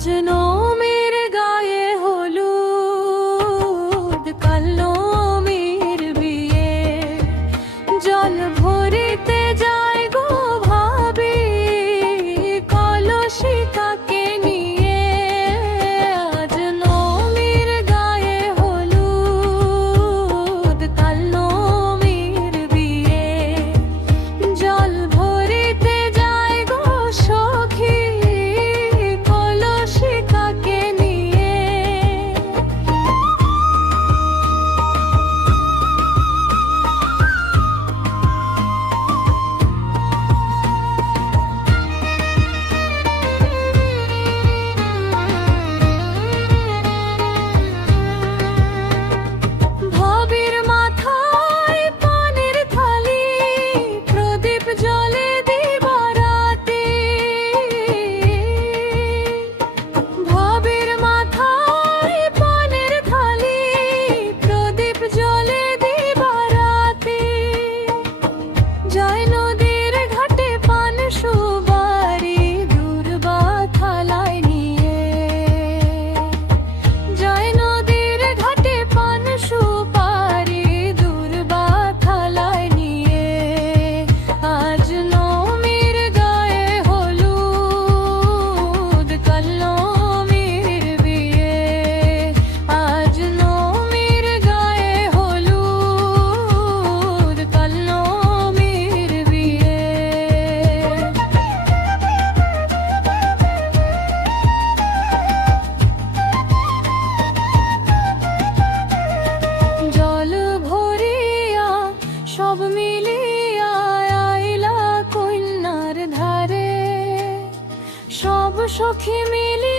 আজ নমের গায়ে হলুদ, কাল নমের বিয়ে। জল ভরিতে যায় গো ভাবি, কলসি কাকে নিয়ে। আজ নমের গায়ে হলুদ, কাল নমের বিয়ে। জল ভরিতে যায় গো সখী, কলসি কাকে নিয়ে। ভাবির মাথায় পানের থালি, প্রদীপ জ্বলে দিবারাতে। ভাবির মাথায় পানের থালি, প্রদীপ জ্বলে দিবারাতে। যায় নদীর ঘাটে পান সুবারি, দূর্বা থালায় নিয়ে। যায় নদীর ঘাটে পান সুপারি, দূর্বা থালায় নিয়ে। আজ নমের গায়ে হলুদ, কাল নমের বিয়ে। আজ নমের গায়ে হলুদ, কাল নমের বিয়ে। জল ভরিয়া সব মিলিয়া আইলা কন্যার ধারে। সব সখী মিলিয়া